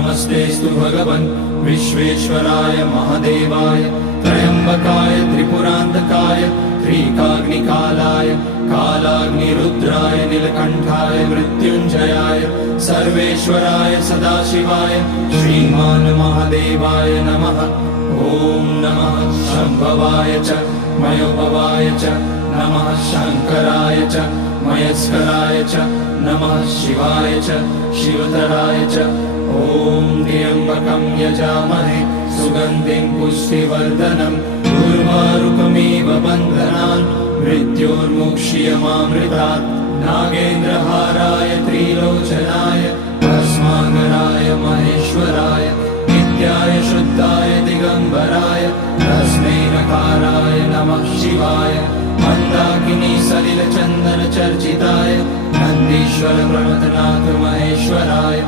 नमस्तेस्तु भगवन् विश्वेश्वराय महादेवाय त्र्यम्बकाय त्रिपुरान्तकाय त्रिकाग्निकालाय कालाग्निरुद्राय नीलकण्ठाय मृत्युञ्जयाय सर्वेश्वराय सदाशिवाय श्रीमान् महादेवाय नमः। ॐ नमः शम्भवाय च मयोभवाय च नमः शङ्कराय च मयस्कराय च नमः शिवाय च शिवतराय च। ॐ त्र्यम्बकं यजामहे सुगन्धिं पुष्टिवर्धनम् उर्वारुकमिव बन्धनान् मृत्योर्मुक्ष्यमामृतात्। नागेन्द्रहाराय त्रिलोचनाय भस्माकराय महेश्वराय नित्याय शुद्धाय दिगम्बराय तस्मै नकाराय नमः शिवाय। मन्दाकिनी सलिलचन्दन चर्चिताय नन्दीश्वर प्रमथनाथ महेश्वराय